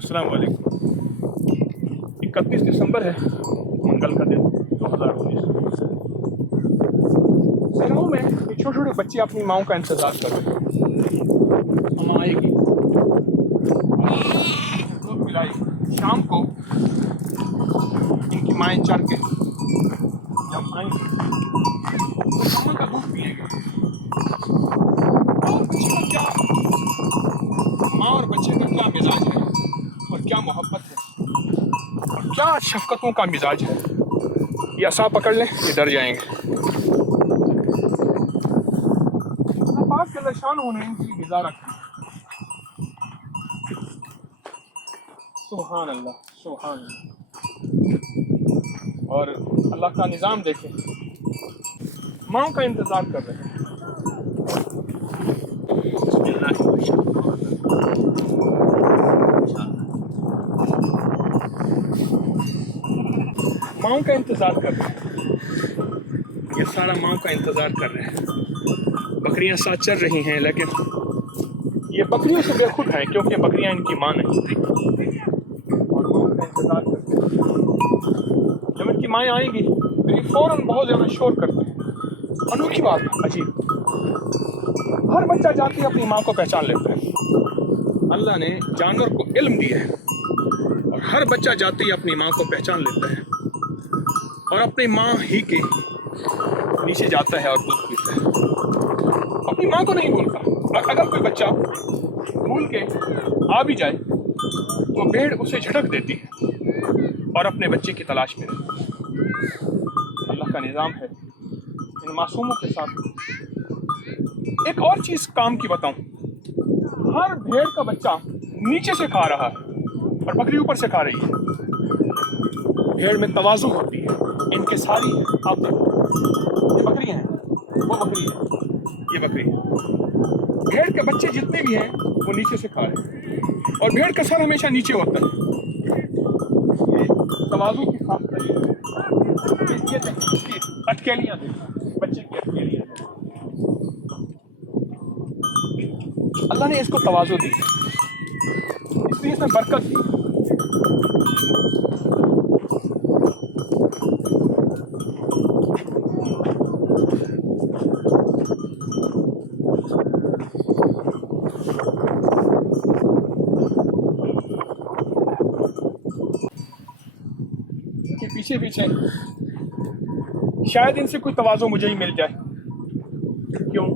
السلام علیکم۔ 31 دسمبر ہے، منگل کا دن 2019۔ سراؤں میں چھوٹے چھوٹے بچے اپنی ماؤں کا انتظار کر رہے ہیں، ماما آئے گی، دودھ پلائے گی۔ شام کو ان کی مائیں چر کے جب آئیں گی تو ماما کا دودھ پیئیں گے۔ اور بچے کا کیا، ماں اور بچے کا کیا مزاج ہے اور کیا محبت ہے اور کیا شفقتوں کا مزاج ہے، یہ عصا پکڑ لیں یہ ڈر جائیں گے۔ اللہ پاک جل شانہ نے ان کی غذا رکھی۔ سبحان اللہ، سبحان اللہ۔ اور اللہ کا نظام دیکھیں، ماں کا انتظار کر رہے ہیں۔ بسم اللہ ماں کا انتظار کر رہے ہیں، یہ سارا ماں کا انتظار کر رہے ہیں۔ بکریاں ساتھ چل رہی ہیں لیکن یہ بکریوں سے بے خود ہیں کیونکہ بکریاں ان کی ماں نہیں، اور ماں کا انتظار کرتے ہیں۔ جب ان کی مائیں آئیں گی تو یہ فوراً بہت زیادہ شور کرتے ہیں۔ انوکھی بات، عجیب، ہر بچہ جاتی اپنی ماں کو پہچان لیتا ہے۔ اللہ نے جانور کو علم دیا ہے اور ہر بچہ جاتے ہی اپنی ماں کو پہچان لیتا ہے اور اپنی ماں ہی کے نیچے جاتا ہے اور دودھ پیتا ہے، اپنی ماں کو نہیں بھولتا۔ اور اگر کوئی بچہ بھول کے آ بھی جائے تو بھیڑ اسے جھٹک دیتی ہے اور اپنے بچے کی تلاش میں رہتی ہے۔ اللہ کا نظام ہے ان معصوموں کے ساتھ۔ ایک اور چیز کام کی بتاؤں، ہر بھیڑ کا بچہ نیچے سے کھا رہا ہے اور بکری اوپر سے کھا رہی ہے۔ بھیڑ میں تواضع ہوتی ہے، ان کے ساری ہے، آپ دیکھیں، یہ بکری ہیں، وہ بکری ہے، یہ بکری ہے۔ بھیڑ کے بچے جتنے بھی ہیں وہ نیچے سے کھا رہے ہیں اور بھیڑ کا سر ہمیشہ نیچے ہوتا ہے۔ یہ تواضع کی خاص دلیل ہے۔ یہ دیکھیں، اس کی اٹکیلیاں دیکھیں، بچے کی اٹکیلیاں دیکھیں۔ اللہ نے اس کو تواضع دی، اس لیے اس میں برکت دی۔ ان کے پیچھے پیچھے شاید ان سے کوئی تواضع مجھے ہی مل جائے۔ کیوں؟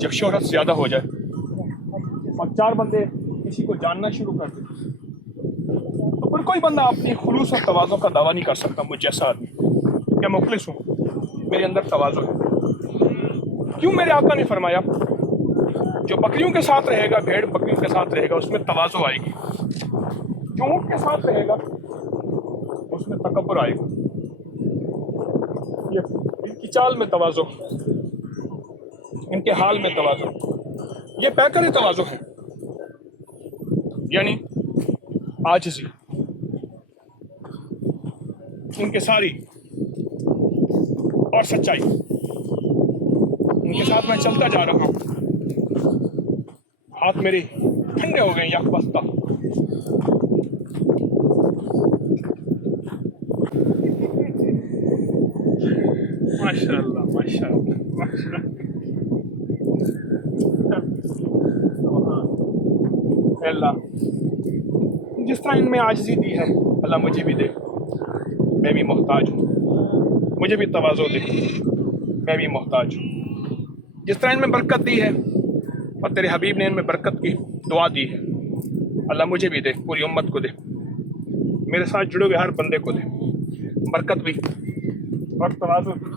جب شہرت زیادہ ہو جائے اور 4 بندے کسی کو جاننا شروع کر دیں تو پھر کوئی بندہ اپنی خلوص اور تواضع کا دعویٰ نہیں کر سکتا۔ مجھ جیسا آدمی، میں مخلص ہوں، میرے اندر تواضع ہے۔ کیوں میرے آقا نے فرمایا جو بکریوں کے ساتھ رہے گا، بھیڑ بکریوں کے ساتھ رہے گا، اس میں تواضع آئے گی۔ جو اونٹ کے ساتھ رہے گا اس میں تکبر آئے گا۔ یہ ان کی چال میں تواضع، ان کے حال میں تواضع، یہ پیکر تواضع ہے، یعنی عاجزی۔ ان کے ساری اور سچائی، ان کے ساتھ میں چلتا جا رہا ہوں، ہاتھ میرے ٹھنڈے ہو گئے یک بستہ۔ ماشاء اللہ، ماشاء اللہ، ماشاء اللہ۔ اے اللہ، جس طرح ان میں عاجزی دی ہے اللہ مجھے بھی دے، میں بھی محتاج ہوں، مجھے بھی تواضع دے، میں بھی محتاج ہوں۔ جس طرح ان میں برکت دی ہے اور تیرے حبیب نے ان میں برکت کی دعا دی ہے، اللہ مجھے بھی دے، پوری امت کو دے، میرے ساتھ جڑے ہوئے ہر بندے کو دے برکت بھی اور تواضع بھی۔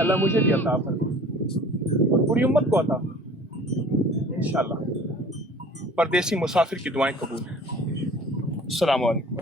اللہ مجھے بھی عطا فرما اور پوری امت کو عطا فرما انشاءاللہ۔ پردیسی مسافر کی دعائیں قبول ہیں۔ السلام علیکم۔